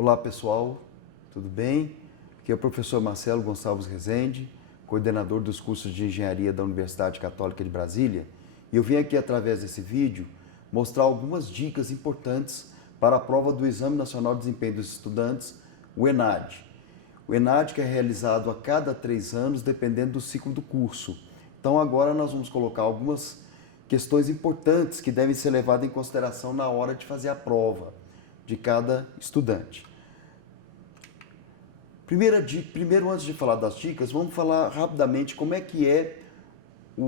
Olá pessoal, tudo bem? Aqui é o professor Marcelo Gonçalves Rezende, coordenador dos cursos de Engenharia da Universidade Católica de Brasília, e eu vim aqui através desse vídeo mostrar algumas dicas importantes para a prova do Exame Nacional de Desempenho dos Estudantes, o ENAD. O ENAD que é realizado a cada 3 anos, dependendo do ciclo do curso. Então agora nós vamos colocar algumas questões importantes que devem ser levadas em consideração na hora de fazer a prova de cada estudante. Primeiro, antes de falar das dicas, vamos falar rapidamente como é que é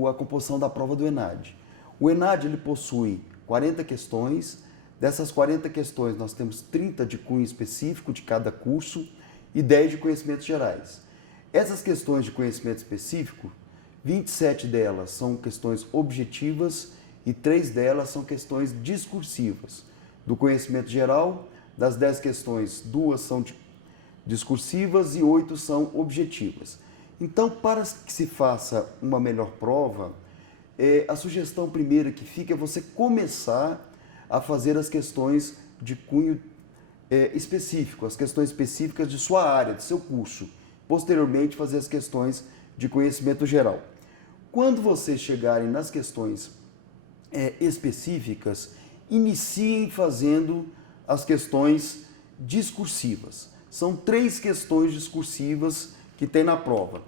a composição da prova do ENAD. O ENAD ele possui 40 questões, dessas 40 questões nós temos 30 de cunho específico de cada curso e 10 de conhecimentos gerais. Essas questões de conhecimento específico, 27 delas são questões objetivas e 3 delas são questões discursivas. Do conhecimento geral, das 10 questões, 2 são discursivas e 8 são objetivas. Então, para que se faça uma melhor prova, a sugestão primeira que fica é você começar a fazer as questões de cunho específico, as questões específicas de sua área, de seu curso. Posteriormente, fazer as questões de conhecimento geral. Quando vocês chegarem nas questões específicas, iniciem fazendo as questões discursivas. São 3 questões discursivas que tem na prova.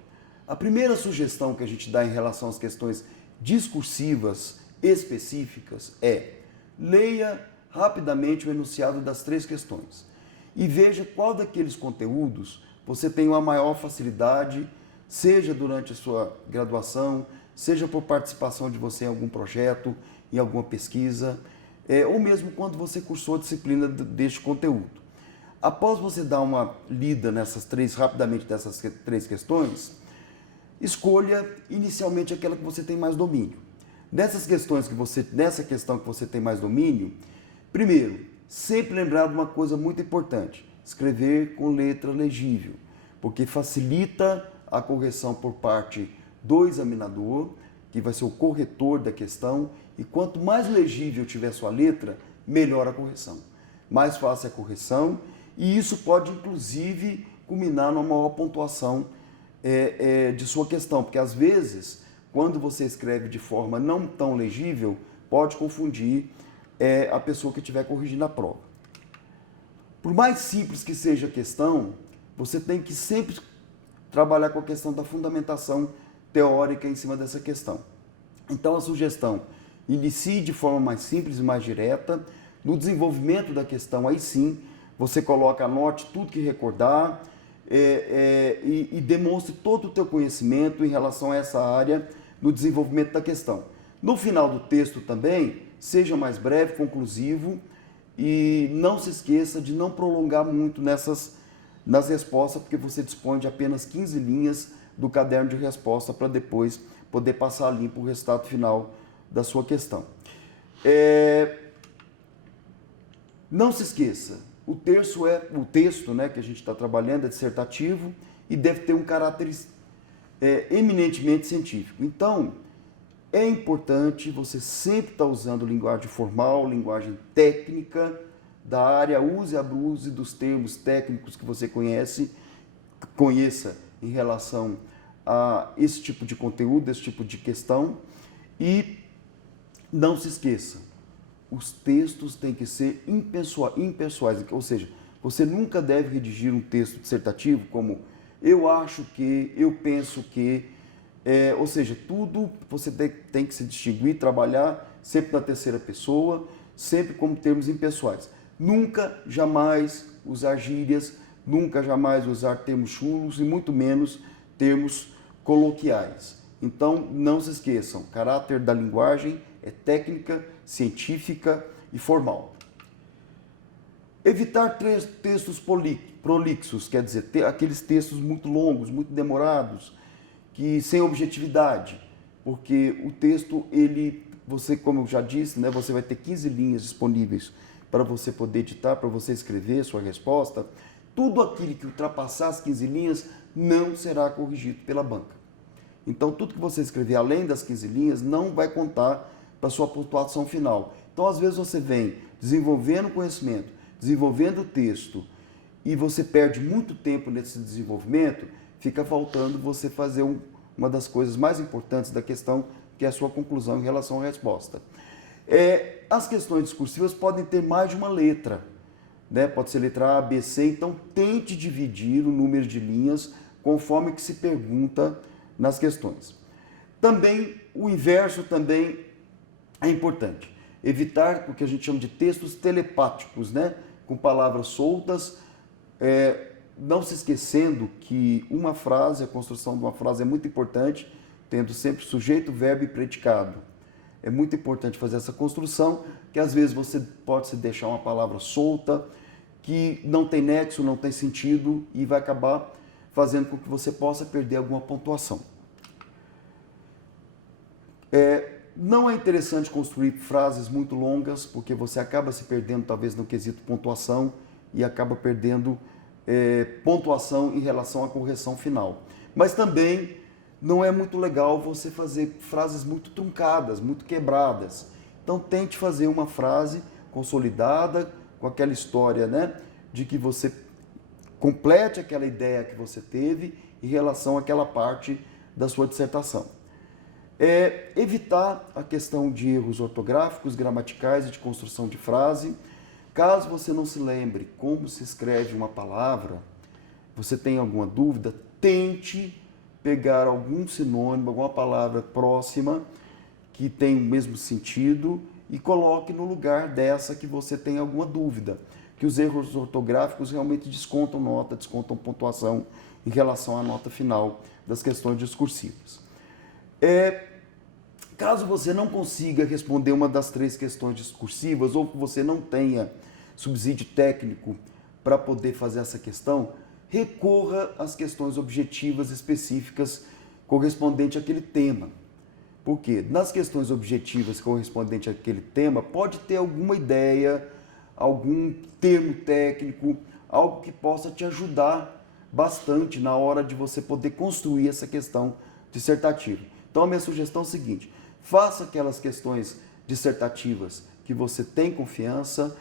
A primeira sugestão que a gente dá em relação às questões discursivas específicas é: leia rapidamente o enunciado das 3 questões e veja qual daqueles conteúdos você tem uma maior facilidade, seja durante a sua graduação, seja por participação de você em algum projeto, em alguma pesquisa, ou mesmo quando você cursou a disciplina deste conteúdo. Após você dar uma lida rapidamente nessas 3 questões, escolha inicialmente aquela que você tem mais domínio. Nessa questão que você tem mais domínio, primeiro, sempre lembrar de uma coisa muito importante: escrever com letra legível, porque facilita a correção por parte do examinador, que vai ser o corretor da questão, e quanto mais legível tiver sua letra, melhor a correção. Mais fácil a correção, e isso pode inclusive culminar numa maior pontuação de sua questão, porque às vezes, quando você escreve de forma não tão legível, pode confundir a pessoa que estiver corrigindo a prova. Por mais simples que seja a questão, você tem que sempre trabalhar com a questão da fundamentação teórica em cima dessa questão. Então a sugestão: inicie de forma mais simples e mais direta. No desenvolvimento da questão, aí sim, você anote tudo que recordar e demonstre todo o teu conhecimento em relação a essa área no desenvolvimento da questão. No final do texto também, seja mais breve, conclusivo, e não se esqueça de não prolongar muito nas respostas, porque você dispõe de apenas 15 linhas do caderno de resposta para depois poder passar limpo o resultado final da sua questão. Não se esqueça, o texto que a gente está trabalhando é dissertativo e deve ter um caráter eminentemente científico. Então, é importante você sempre estar usando linguagem formal, linguagem técnica da área, abuse dos termos técnicos que você conheça em relação a esse tipo de conteúdo, esse tipo de questão. E não se esqueça, os textos têm que ser impessoais, ou seja, você nunca deve redigir um texto dissertativo como eu acho que, eu penso que, ou seja, tudo você tem que se distinguir, trabalhar sempre na terceira pessoa, sempre como termos impessoais. Nunca, jamais usar gírias, nunca, jamais usar termos chulos e muito menos termos coloquiais. Então, não se esqueçam, o caráter da linguagem é técnica, científica e formal. Evitar textos prolixos, quer dizer, aqueles textos muito longos, muito demorados, sem objetividade, porque o texto, você, como eu já disse, você vai ter 15 linhas disponíveis para você poder editar, para você escrever sua resposta. Tudo aquilo que ultrapassar as 15 linhas não será corrigido pela banca. Então, tudo que você escrever além das 15 linhas não vai contar para a sua pontuação final. Então, às vezes, você vem desenvolvendo conhecimento, desenvolvendo o texto e você perde muito tempo nesse desenvolvimento, fica faltando você fazer uma das coisas mais importantes da questão, que é a sua conclusão em relação à resposta. As questões discursivas podem ter mais de uma letra, né? Pode ser letra A, B, C, então tente dividir o número de linhas conforme que se pergunta nas questões. Também, o inverso também é importante. Evitar o que a gente chama de textos telepáticos, né? Com palavras soltas, não se esquecendo que uma frase, a construção de uma frase é muito importante, tendo sempre sujeito, verbo e predicado. É muito importante fazer essa construção, que às vezes você pode se deixar uma palavra solta, que não tem nexo, não tem sentido e vai acabar fazendo com que você possa perder alguma pontuação. Não é interessante construir frases muito longas, porque você acaba se perdendo talvez no quesito pontuação e acaba perdendo pontuação em relação à correção final. Mas também não é muito legal você fazer frases muito truncadas, muito quebradas. Então tente fazer uma frase consolidada, com aquela história, né, de que você complete aquela ideia que você teve em relação àquela parte da sua dissertação. Evitar a questão de erros ortográficos, gramaticais e de construção de frase. Caso você não se lembre como se escreve uma palavra, você tem alguma dúvida, tente pegar algum sinônimo, alguma palavra próxima que tem o mesmo sentido e coloque no lugar dessa que você tem alguma dúvida. Que os erros ortográficos realmente descontam nota, descontam pontuação em relação à nota final das questões discursivas. Caso você não consiga responder uma das 3 questões discursivas ou que você não tenha subsídio técnico para poder fazer essa questão, recorra às questões objetivas específicas correspondentes àquele tema. Por quê? Nas questões objetivas correspondentes àquele tema, pode ter alguma ideia, algum termo técnico, algo que possa te ajudar bastante na hora de você poder construir essa questão dissertativa. Então a minha sugestão é a seguinte: faça aquelas questões dissertativas que você tem confiança,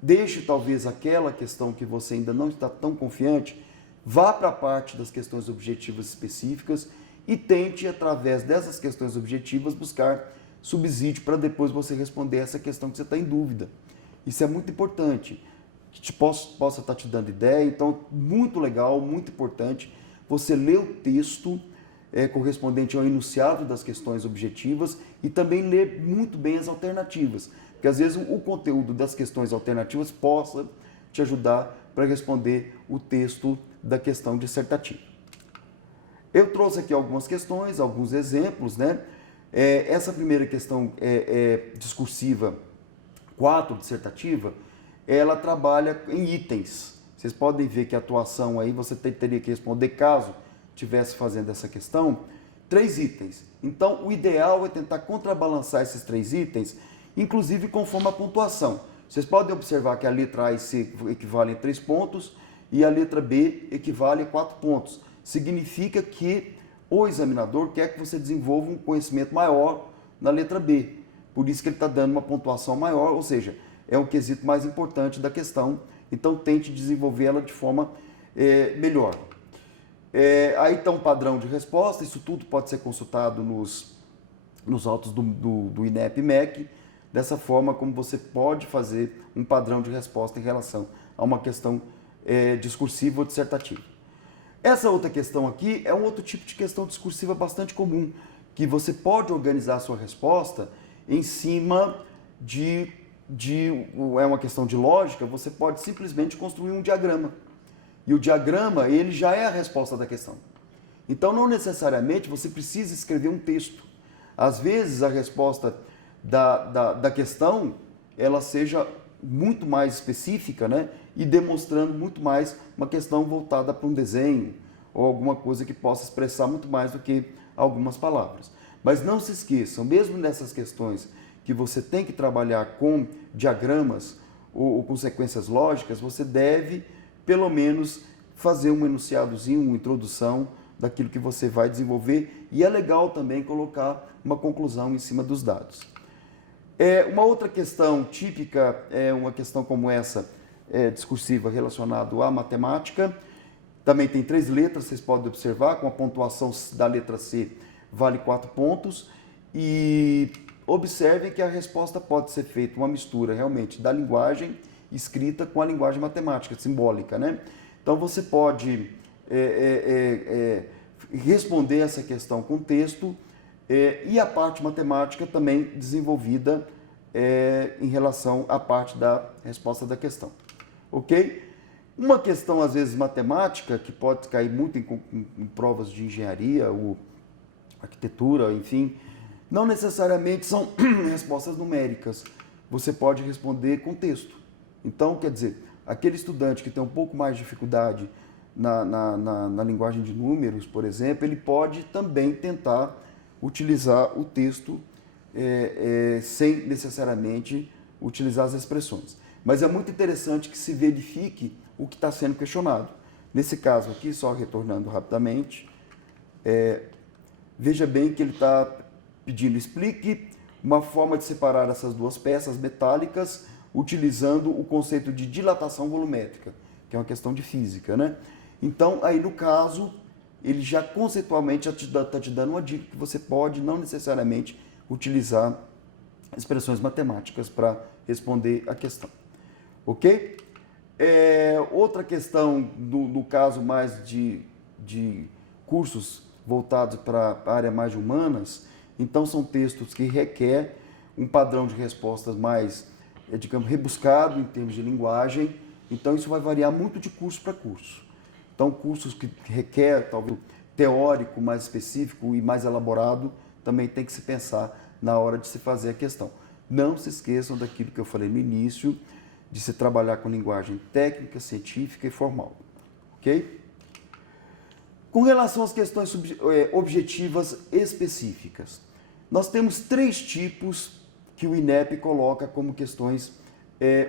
deixe talvez aquela questão que você ainda não está tão confiante, vá para a parte das questões objetivas específicas e tente, através dessas questões objetivas, buscar subsídio para depois você responder essa questão que você está em dúvida. Isso é muito importante, que possa estar te dando ideia. Então, muito legal, muito importante você ler o texto correspondente ao enunciado das questões objetivas e também ler muito bem as alternativas, porque às vezes o conteúdo das questões alternativas possa te ajudar para responder o texto da questão dissertativa. Eu trouxe aqui algumas questões, alguns exemplos, né? Essa primeira questão discursiva 4, dissertativa, ela trabalha em itens. Vocês podem ver que a atuação aí você teria que responder, caso estivesse fazendo essa questão, 3 itens. Então, o ideal é tentar contrabalançar esses 3 itens, inclusive conforme a pontuação. Vocês podem observar que a letra A e C equivalem a 3 pontos e a letra B equivale a 4 pontos. Significa que o examinador quer que você desenvolva um conhecimento maior na letra B. Por isso que ele está dando uma pontuação maior, ou seja, é o quesito mais importante da questão. Então, tente desenvolver ela de forma melhor. Aí está um padrão de resposta. Isso tudo pode ser consultado nos autos do INEP-MEC. Dessa forma, como você pode fazer um padrão de resposta em relação a uma questão discursiva ou dissertativa. Essa outra questão aqui é um outro tipo de questão discursiva bastante comum, que você pode organizar a sua resposta em cima é uma questão de lógica. Você pode simplesmente construir um diagrama. E o diagrama, ele já é a resposta da questão. Então, não necessariamente você precisa escrever um texto. Às vezes, a resposta da questão, ela seja muito mais específica, né? E demonstrando muito mais uma questão voltada para um desenho ou alguma coisa que possa expressar muito mais do que algumas palavras. Mas não se esqueçam, mesmo nessas questões que você tem que trabalhar com diagramas ou com sequências lógicas, você deve, pelo menos, fazer um enunciadozinho, uma introdução daquilo que você vai desenvolver, e é legal também colocar uma conclusão em cima dos dados. Uma outra questão típica, uma questão como essa, discursiva relacionado à matemática. Também tem 3 letras, vocês podem observar, com a pontuação da letra C vale 4 pontos. E observem que a resposta pode ser feita uma mistura realmente da linguagem escrita com a linguagem matemática, simbólica, né? Então você pode responder essa questão com texto e a parte matemática também desenvolvida em relação à parte da resposta da questão. Ok? Uma questão, às vezes, matemática, que pode cair muito em provas de engenharia ou arquitetura, enfim, não necessariamente são respostas numéricas. Você pode responder com texto. Então, quer dizer, aquele estudante que tem um pouco mais de dificuldade na linguagem de números, por exemplo, ele pode também tentar utilizar o texto sem necessariamente utilizar as expressões. Mas é muito interessante que se verifique o que está sendo questionado. Nesse caso aqui, só retornando rapidamente, veja bem que ele está pedindo, explique uma forma de separar essas duas peças metálicas utilizando o conceito de dilatação volumétrica, que é uma questão de física, né? Então, aí no caso, ele já conceitualmente está te dando uma dica que você pode não necessariamente utilizar expressões matemáticas para responder a questão. Ok? Outra questão, no caso mais de cursos voltados para a área mais de humanas, então são textos que requer um padrão de respostas mais, digamos, rebuscado em termos de linguagem, então isso vai variar muito de curso para curso. Então cursos que requer talvez teórico mais específico e mais elaborado, também tem que se pensar na hora de se fazer a questão. Não se esqueçam daquilo que eu falei no início, de se trabalhar com linguagem técnica, científica e formal. Ok? Com relação às questões objetivas específicas, nós temos 3 tipos que o INEP coloca como questões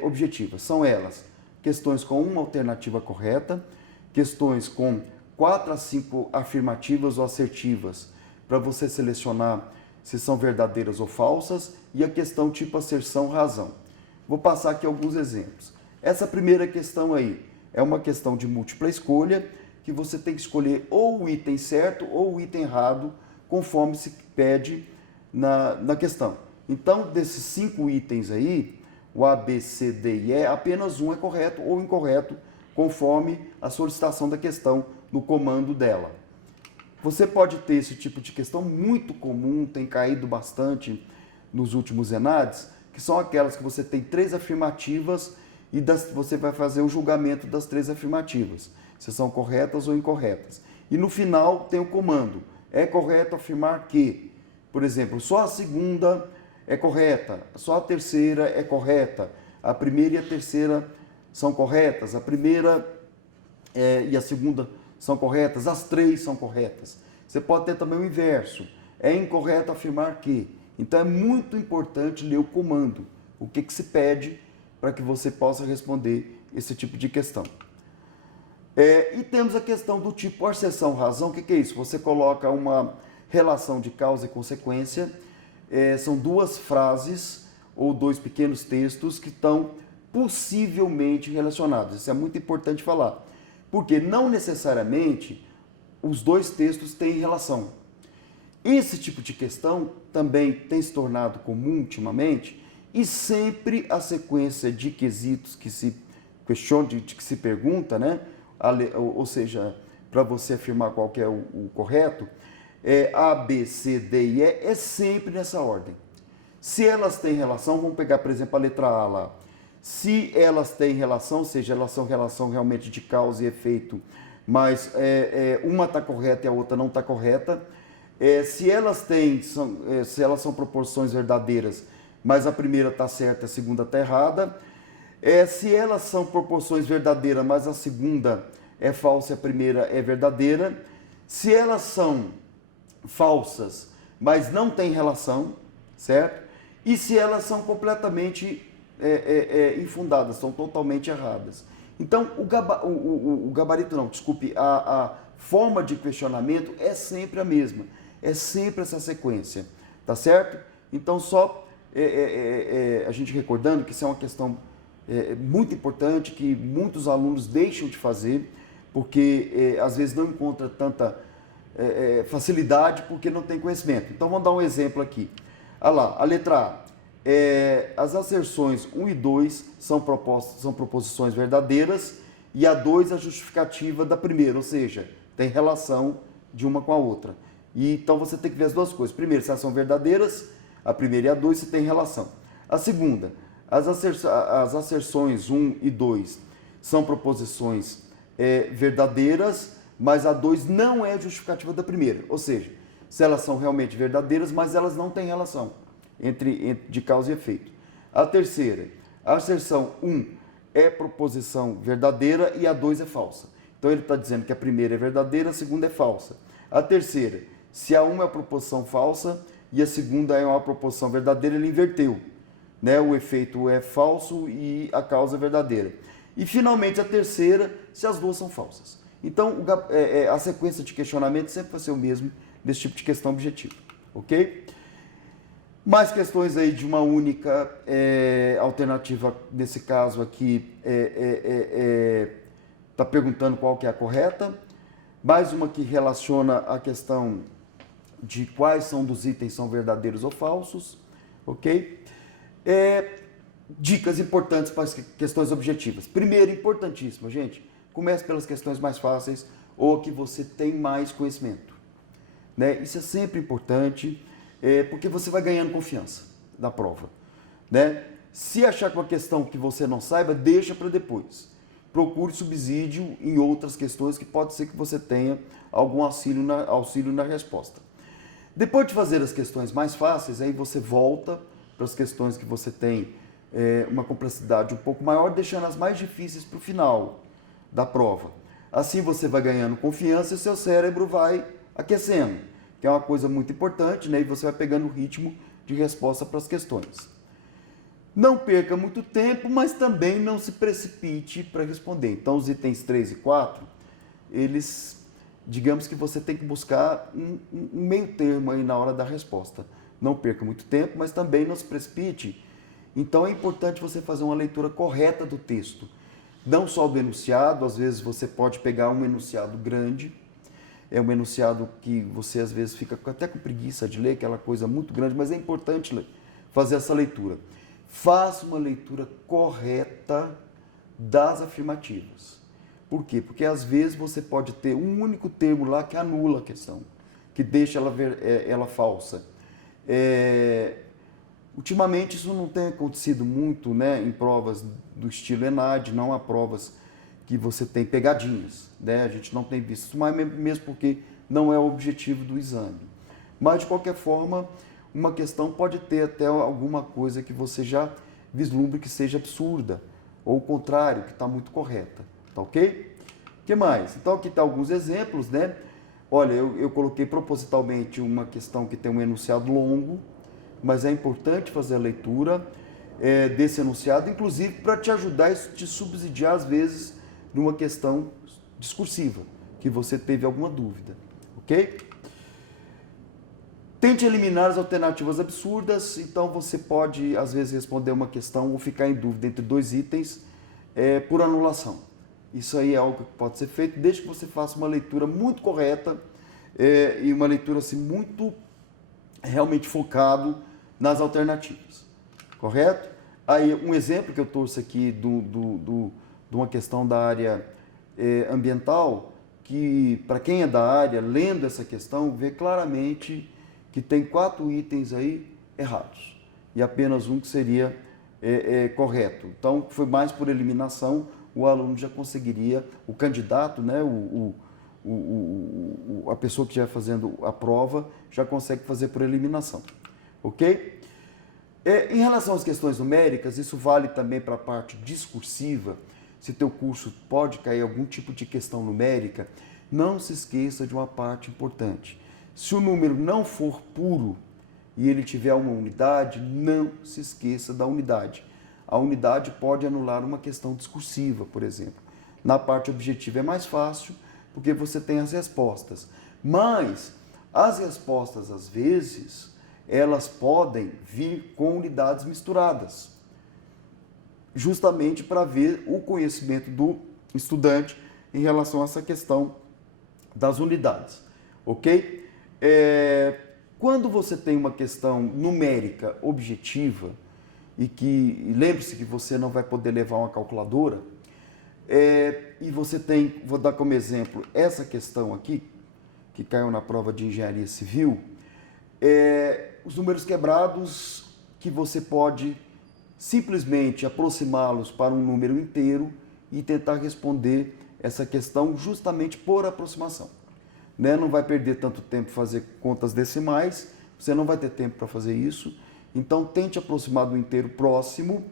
objetivas. São elas, questões com uma alternativa correta, questões com 4 a 5 afirmativas ou assertivas, para você selecionar se são verdadeiras ou falsas, e a questão tipo asserção-razão. Vou passar aqui alguns exemplos. Essa primeira questão aí é uma questão de múltipla escolha, que você tem que escolher ou o item certo ou o item errado, conforme se pede na questão. Então, desses 5 itens aí, o A, B, C, D e E, apenas um é correto ou incorreto, conforme a solicitação da questão no comando dela. Você pode ter esse tipo de questão muito comum, tem caído bastante nos últimos ENADES, que são aquelas que você tem 3 afirmativas e você vai fazer o julgamento das 3 afirmativas, se são corretas ou incorretas. E no final tem o comando, é correto afirmar que, por exemplo, só a segunda é correta, só a terceira é correta, a primeira e a terceira são corretas, a primeira e a segunda são corretas, as 3 são corretas. Você pode ter também o inverso, é incorreto afirmar que. Então é muito importante ler o comando, o que se pede para que você possa responder esse tipo de questão. E temos a questão do tipo asserção-razão. O que é isso? Você coloca uma relação de causa e consequência, são 2 frases ou 2 pequenos textos que estão possivelmente relacionados. Isso é muito importante falar, porque não necessariamente os 2 textos têm relação. Esse tipo de questão também tem se tornado comum ultimamente, e sempre a sequência de quesitos que se questiona, que se pergunta, né? Ou seja, para você afirmar qual que é o correto, A, B, C, D e E é sempre nessa ordem. Se elas têm relação, vamos pegar, por exemplo, a letra A lá. Se elas têm relação, ou seja, elas são relação realmente de causa e efeito, mas uma está correta e a outra não está correta. Se elas são proporções verdadeiras, mas a primeira está certa e a segunda está errada. Se elas são proporções verdadeiras, mas a segunda é falsa e a primeira é verdadeira. Se elas são falsas, mas não têm relação, certo? E se elas são completamente infundadas, são totalmente erradas. Então, o gabarito não, desculpe, a forma de questionamento é sempre a mesma, é sempre essa sequência, tá certo? Então, só a gente recordando que isso é uma questão muito importante que muitos alunos deixam de fazer, porque às vezes não encontra tanta facilidade porque não tem conhecimento. Então vamos dar um exemplo aqui. Olha lá, a letra A. As asserções 1 e 2 são proposições verdadeiras e a 2 é a justificativa da primeira, ou seja, tem relação de uma com a outra. E, então você tem que ver as duas coisas. Primeiro, se elas são verdadeiras, a primeira e a 2 se tem relação. A segunda, as asserções 1 e 2 são proposições verdadeiras, mas a 2 não é justificativa da primeira. Ou seja, se elas são realmente verdadeiras, mas elas não têm relação de causa e efeito. A terceira, a asserção 1 é proposição verdadeira e a 2 é falsa. Então ele está dizendo que a primeira é verdadeira, a segunda é falsa. A terceira, se a 1 é a proposição falsa e a segunda é uma proposição verdadeira, ele inverteu. Né? O efeito é falso e a causa é verdadeira. E finalmente a terceira, se as duas são falsas. Então a sequência de questionamento sempre vai ser o mesmo desse tipo de questão objetiva. Ok? Mais questões aí de uma única alternativa, nesse caso aqui, está perguntando qual que é a correta. Mais uma que relaciona a questão de quais são dos itens são verdadeiros ou falsos. Ok? Dicas importantes para as questões objetivas. Primeiro, importantíssimo, gente, comece pelas questões mais fáceis ou que você tem mais conhecimento. Né? Isso é sempre importante, porque você vai ganhando confiança na prova. Né? Se achar que uma questão que você não saiba, deixa para depois. Procure subsídio em outras questões que pode ser que você tenha algum auxílio na resposta. Depois de fazer as questões mais fáceis, aí você volta para as questões que você tem uma complexidade um pouco maior, deixando as mais difíceis para o final da prova. Assim você vai ganhando confiança e seu cérebro vai aquecendo, que é uma coisa muito importante, né? E você vai pegando o ritmo de resposta para as questões. Não perca muito tempo, mas também não se precipite para responder. Então, os itens 3 e 4, eles, digamos que você tem que buscar um meio termo aí na hora da resposta. Não perca muito tempo, mas também não se precipite. Então, é importante você fazer uma leitura correta do texto. Não só do enunciado, às vezes você pode pegar um enunciado grande, é um enunciado que você às vezes fica até com preguiça de ler, aquela coisa muito grande, mas é importante fazer essa leitura. Faça uma leitura correta das afirmativas. Por quê? Porque às vezes você pode ter um único termo lá que anula a questão, que deixa ela falsa. Ultimamente isso não tem acontecido muito, né, em provas do estilo ENAD, não há provas que você tem pegadinhas, né? A gente não tem visto isso, mas mesmo porque não é o objetivo do exame. Mas de qualquer forma, uma questão pode ter até alguma coisa que você já vislumbre que seja absurda, ou o contrário, que está muito correta, tá ok? O que mais? Então aqui está alguns exemplos, né? Olha, eu coloquei propositalmente uma questão que tem um enunciado longo, mas é importante fazer a leitura desse enunciado, inclusive para te ajudar e te subsidiar, às vezes, numa questão discursiva, que você teve alguma dúvida, ok? Tente eliminar as alternativas absurdas, então você pode, às vezes, responder uma questão ou ficar em dúvida entre dois itens por anulação. Isso aí é algo que pode ser feito, desde que você faça uma leitura muito correta e uma leitura assim, muito realmente focado nas alternativas, correto? Aí um exemplo que eu trouxe aqui de uma questão da área ambiental, que para quem é da área, lendo essa questão, vê claramente que tem 4 itens aí errados e apenas um que seria correto. Então foi mais por eliminação, o aluno já conseguiria, o candidato, né, a pessoa que estiver fazendo a prova já consegue fazer por eliminação, ok? Em relação às questões numéricas, isso vale também para a parte discursiva. Se teu curso pode cair algum tipo de questão numérica, não se esqueça de uma parte importante. Se o número não for puro e ele tiver uma unidade, não se esqueça da unidade. A unidade pode anular uma questão discursiva, por exemplo. Na parte objetiva é mais fácil, porque você tem as respostas. Mas as respostas, às vezes, elas podem vir com unidades misturadas. justamente para ver o conhecimento do estudante em relação a essa questão das unidades, ok? Quando você tem uma questão numérica objetiva, e lembre-se que você não vai poder levar uma calculadora, e você tem, vou dar como exemplo, essa questão aqui, que caiu na prova de engenharia civil, os números quebrados que você pode simplesmente aproximá-los para um número inteiro e tentar responder essa questão justamente por aproximação. Né? Não vai perder tanto tempo fazer contas decimais, você não vai ter tempo para fazer isso, então tente aproximar do inteiro próximo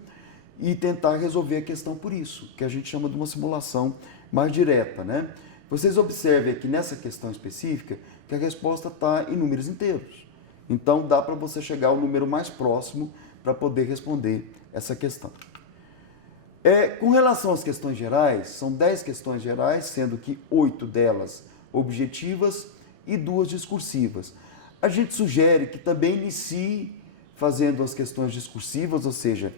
e tentar resolver a questão por isso, que a gente chama de uma simulação mais direta. Né? Vocês observem aqui nessa questão específica que a resposta está em números inteiros. Então dá para você chegar ao número mais próximo para poder responder essa questão. Com relação às questões gerais, são 10 questões gerais, sendo que 8 delas objetivas e 2 discursivas. A gente sugere que também inicie fazendo as questões discursivas, ou seja,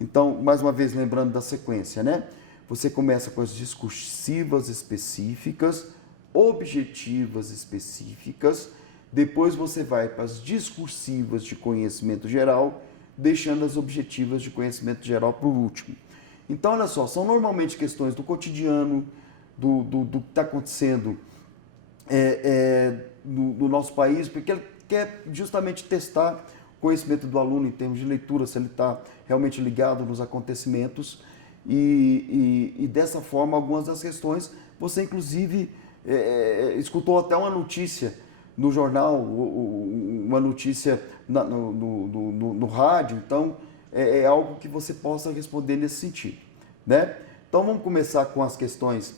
então, mais uma vez lembrando da sequência, né? Você começa com as discursivas específicas, objetivas específicas, depois você vai para as discursivas de conhecimento geral, deixando as objetivas de conhecimento geral para o último. Então, olha só, são normalmente questões do cotidiano, do que está acontecendo no nosso país, porque ele quer justamente testar o conhecimento do aluno em termos de leitura, se ele está realmente ligado nos acontecimentos. E dessa forma, algumas das questões, você inclusive escutou até uma notícia no jornal, uma notícia no rádio, então é algo que você possa responder nesse sentido. Né? Então vamos começar com as questões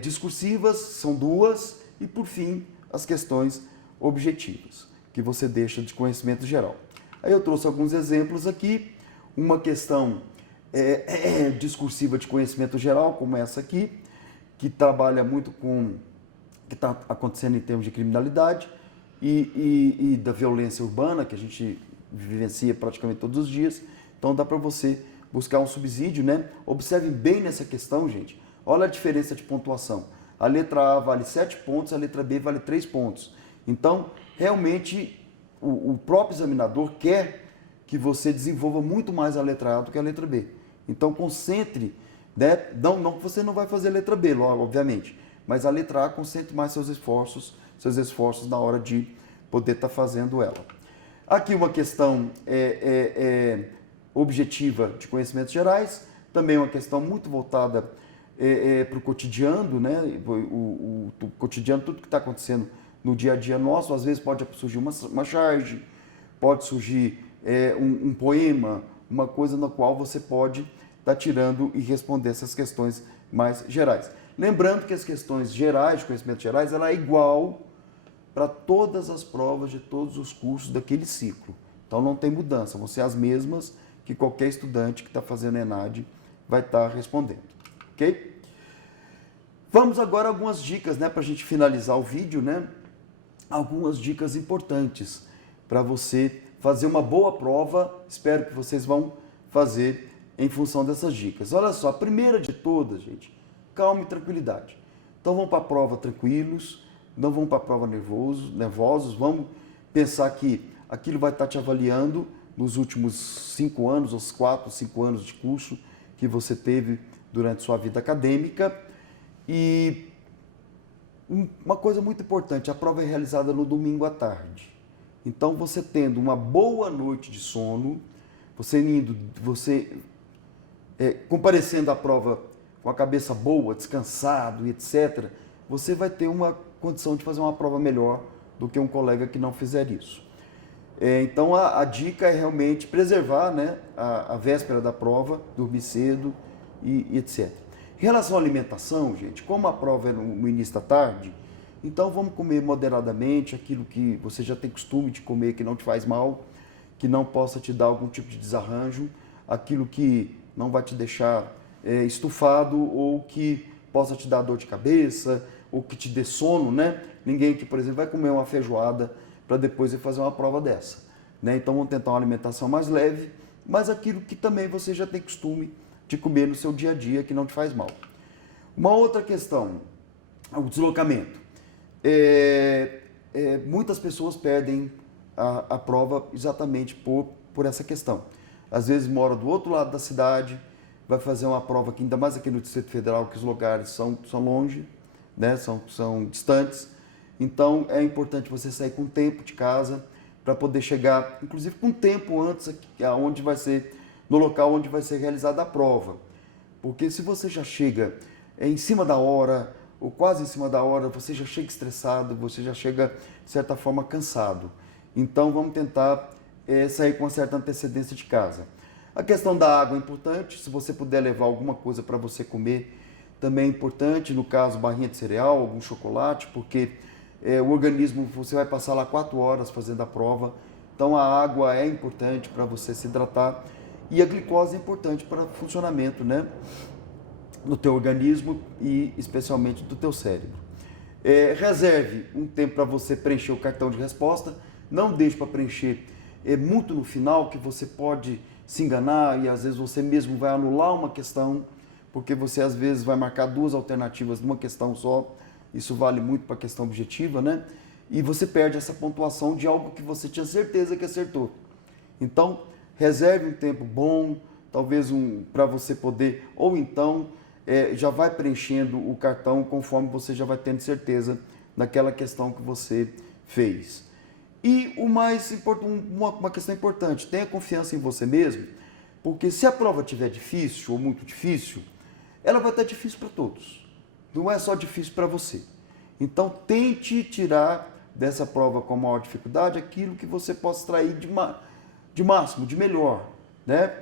discursivas, são 2, e por fim as questões objetivas, que você deixa de conhecimento geral. Aí eu trouxe alguns exemplos aqui, uma questão discursiva de conhecimento geral, como essa aqui, que trabalha muito com o que está acontecendo em termos de criminalidade e da violência urbana, que a gente vivencia praticamente todos os dias. Então dá para você buscar um subsídio, né? Observe bem nessa questão, gente. Olha a diferença de pontuação. A letra A vale 7 pontos, a letra B vale 3 pontos. Então, realmente, o próprio examinador quer que você desenvolva muito mais a letra A do que a letra B. Então, concentre, né? Não que você não vai fazer a letra B, logo, obviamente, mas a letra A, concentre mais seus esforços na hora de poder estar fazendo ela. Aqui uma questão objetiva de conhecimentos gerais, também uma questão muito voltada para o cotidiano, né? O cotidiano, tudo que está acontecendo no dia a dia nosso. Às vezes pode surgir uma charge, pode surgir um poema, uma coisa na qual você pode estar tirando e responder essas questões mais gerais. Lembrando que as questões gerais, de conhecimentos gerais, ela é igual para todas as provas de todos os cursos daquele ciclo. Então não tem mudança, vão ser as mesmas que qualquer estudante que está fazendo ENAD vai estar respondendo, ok? Vamos agora a algumas dicas, né, para a gente finalizar o vídeo, né? Algumas dicas importantes para você fazer uma boa prova. Espero que vocês vão fazer em função dessas dicas. Olha só, a primeira de todas, gente, calma e tranquilidade. Então vamos para a prova tranquilos, não vamos para a prova nervosos, vamos pensar que aquilo vai estar te avaliando nos últimos 5 anos, os 4, 5 anos de curso que você teve durante sua vida acadêmica. E uma coisa muito importante, a prova é realizada no domingo à tarde. Então você tendo uma boa noite de sono, você comparecendo à prova com a cabeça boa, descansado e etc., você vai ter uma condição de fazer uma prova melhor do que um colega que não fizer isso. Então a dica é realmente preservar, né, a véspera da prova, dormir cedo e etc. Em relação à alimentação, gente, como a prova é no início da tarde, então vamos comer moderadamente aquilo que você já tem costume de comer, que não te faz mal, que não possa te dar algum tipo de desarranjo, aquilo que não vai te deixar estufado ou que possa te dar dor de cabeça ou que te dê sono, né? Ninguém que, por exemplo, vai comer uma feijoada para depois ir fazer uma prova dessa, né? Então vamos tentar uma alimentação mais leve, mas aquilo que também você já tem costume de comer no seu dia a dia, que não te faz mal. Uma outra questão, o deslocamento. Muitas pessoas perdem a prova exatamente por essa questão. Às vezes mora do outro lado da cidade, vai fazer uma prova que ainda mais aqui no Distrito Federal, que os lugares são longe, né? são distantes. Então é importante você sair com tempo de casa para poder chegar, inclusive com tempo antes, aonde vai ser, no local onde vai ser realizada a prova. Porque se você já chega em cima da hora, ou quase em cima da hora, você já chega estressado, você já chega, de certa forma, cansado. Então vamos tentar sair com uma certa antecedência de casa. A questão da água é importante, se você puder levar alguma coisa para você comer, também é importante, no caso barrinha de cereal, algum chocolate, porque o organismo, você vai passar lá 4 horas fazendo a prova, então a água é importante para você se hidratar e a glicose é importante para o funcionamento, né, do teu organismo e especialmente do teu cérebro. Reserve um tempo para você preencher o cartão de resposta, não deixe para preencher muito no final, que você pode se enganar e às vezes você mesmo vai anular uma questão, porque você às vezes vai marcar 2 alternativas numa questão só, isso vale muito para a questão objetiva, né? E você perde essa pontuação de algo que você tinha certeza que acertou. Então, reserve um tempo bom, talvez para você poder, ou então já vai preenchendo o cartão conforme você já vai tendo certeza naquela questão que você fez. E o mais importante, uma questão importante, tenha confiança em você mesmo, porque se a prova estiver difícil ou muito difícil, ela vai estar difícil para todos. Não é só difícil para você. Então tente tirar dessa prova com a maior dificuldade aquilo que você possa extrair de máximo, de melhor, né?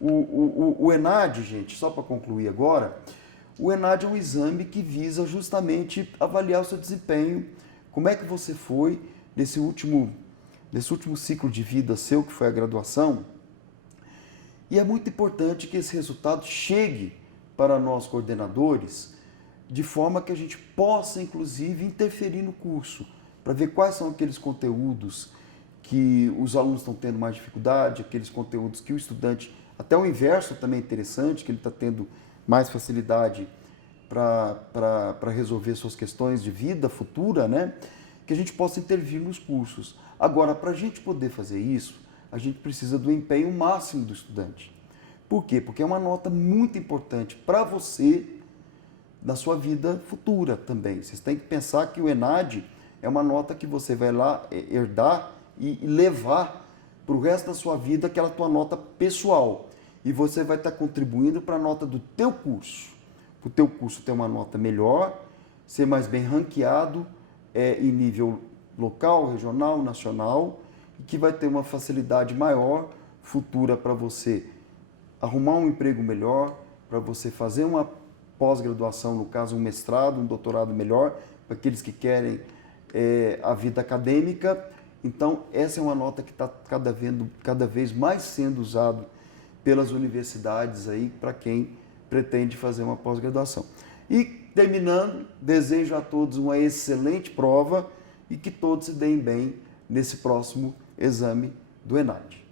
O ENAD, gente, só para concluir agora, o ENAD é um exame que visa justamente avaliar o seu desempenho, como é que você foi nesse último ciclo de vida seu, que foi a graduação, e é muito importante que esse resultado chegue para nós coordenadores, de forma que a gente possa, inclusive, interferir no curso, para ver quais são aqueles conteúdos que os alunos estão tendo mais dificuldade, aqueles conteúdos que o estudante, até o inverso também é interessante, que ele está tendo mais facilidade para resolver suas questões de vida futura, né? Que a gente possa intervir nos cursos. Agora, para a gente poder fazer isso, a gente precisa do empenho máximo do estudante. Por quê? Porque é uma nota muito importante para você na sua vida futura também. Vocês têm que pensar que o ENAD é uma nota que você vai lá herdar e levar para o resto da sua vida aquela tua nota pessoal. E você vai estar contribuindo para a nota do teu curso. Para o teu curso ter uma nota melhor, ser mais bem ranqueado, em nível local, regional, nacional, e que vai ter uma facilidade maior futura para você arrumar um emprego melhor, para você fazer uma pós-graduação, no caso um mestrado, um doutorado melhor, para aqueles que querem a vida acadêmica. Então essa é uma nota que está cada vez mais sendo usado pelas universidades aí para quem pretende fazer uma pós-graduação. E terminando, desejo a todos uma excelente prova e que todos se deem bem nesse próximo exame do ENAD.